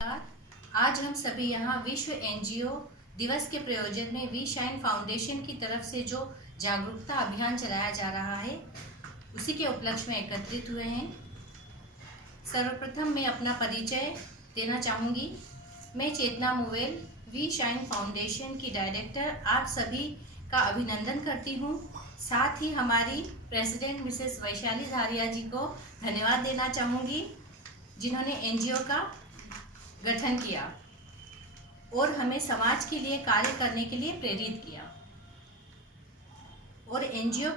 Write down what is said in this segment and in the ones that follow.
आज हम सभी यहाँ विश्व एनजीओ दिवस के प्रयोजन में वी शाइन फाउंडेशन की तरफ से जो जागरूकता अभियान चलाया जा रहा है उसी के उपलक्ष्य में एकत्रित हुए हैं। सर्वप्रथम मैं अपना परिचय देना चाहूँगी। मैं चेतना मुवेल वी शाइन फाउंडेशन की डायरेक्टर आप सभी का अभिनंदन करती हूँ। साथ ही हमारी प्रेसिडेंट मिसेस वैशाली धारिया जी को धन्यवाद देना चाहूँगी जिन्होंने एनजीओ का गठन किया और हमें समाज के लिए कार्य करने के लिए प्रेरित किया और एनजीओ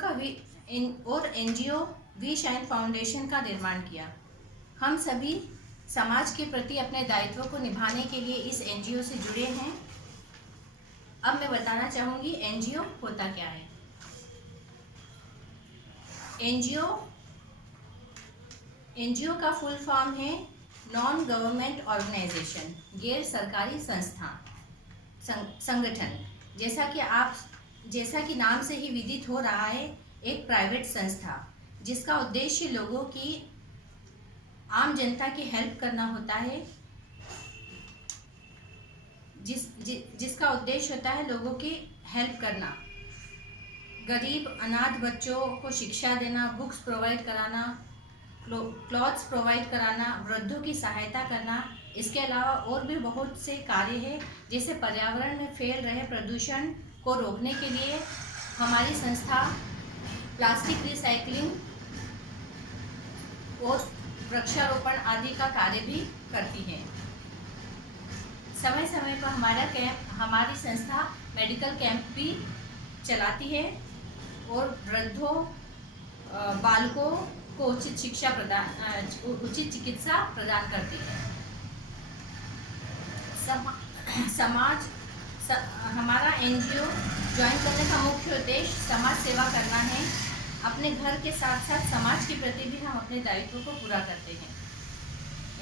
वी शाइन फाउंडेशन का निर्माण किया। हम सभी समाज के प्रति अपने दायित्व को निभाने के लिए इस एनजीओ से जुड़े हैं। अब मैं बताना चाहूँगी एनजीओ होता क्या है। एनजीओ का फुल फॉर्म है नॉन गवर्नमेंट ऑर्गेनाइजेशन, गैर सरकारी संस्था संगठन। जैसा कि नाम से ही विदित हो रहा है, एक प्राइवेट संस्था जिसका उद्देश्य लोगों की आम जनता की हेल्प करना होता है। जिसका उद्देश्य होता है लोगों की हेल्प करना, गरीब अनाथ बच्चों को शिक्षा देना, बुक्स प्रोवाइड कराना, क्लॉथ्स प्रोवाइड कराना, वृद्धों की सहायता करना। इसके अलावा और भी बहुत से कार्य हैं, जैसे पर्यावरण में फैल रहे प्रदूषण को रोकने के लिए हमारी संस्था प्लास्टिक रिसाइकलिंग और वृक्षारोपण आदि का कार्य भी करती है। समय समय पर हमारी संस्था मेडिकल कैंप भी चलाती है और वृद्धों बालकों को उचित चिकित्सा प्रदान करती है। हमारा एनजीओ ज्वाइन करने का मुख्य उद्देश्य समाज सेवा करना है। अपने घर के साथ साथ समाज के प्रति भी हम अपने दायित्व को पूरा करते हैं।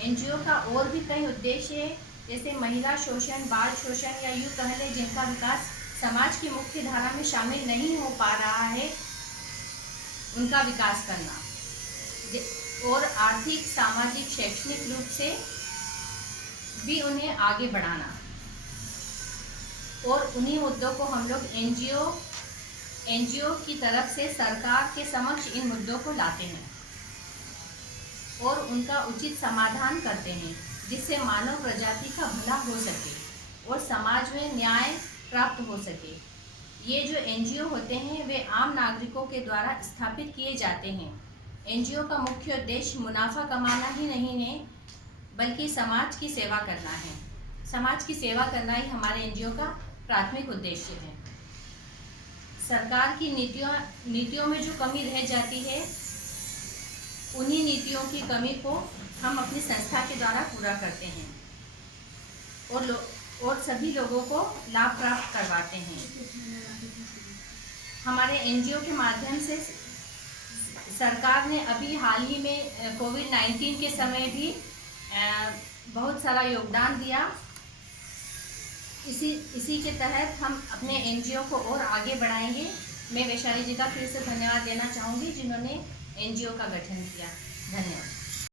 एनजीओ का और भी कई उद्देश्य है, जैसे महिला शोषण, बाल शोषण या यूँ कह लें जिनका विकास समाज की मुख्य धारा में शामिल नहीं हो पा रहा है, उनका विकास करना और आर्थिक, सामाजिक, शैक्षणिक रूप से भी उन्हें आगे बढ़ाना। और उन्हीं मुद्दों को हम लोग एनजीओ की तरफ से सरकार के समक्ष इन मुद्दों को लाते हैं और उनका उचित समाधान करते हैं, जिससे मानव प्रजाति का भला हो सके और समाज में न्याय प्राप्त हो सके। ये जो एनजीओ होते हैं वे आम नागरिकों के द्वारा स्थापित किए जाते हैं। एनजीओ का मुख्य उद्देश्य मुनाफा कमाना ही नहीं है, बल्कि समाज की सेवा करना है। समाज की सेवा करना ही हमारे एनजीओ का प्राथमिक उद्देश्य है। सरकार की नीतियों में जो कमी रह जाती है, उन्हीं नीतियों की कमी को हम अपनी संस्था के द्वारा पूरा करते हैं और सभी लोगों को लाभ प्राप्त करवाते हैं। हमारे एनजीओ के माध्यम से सरकार ने अभी हाल ही में कोविड-19 के समय भी बहुत सारा योगदान दिया। इसी के तहत हम अपने एनजीओ को और आगे बढ़ाएंगे। मैं वैशाली जी का फिर से धन्यवाद देना चाहूँगी जिन्होंने एनजीओ का गठन किया। धन्यवाद।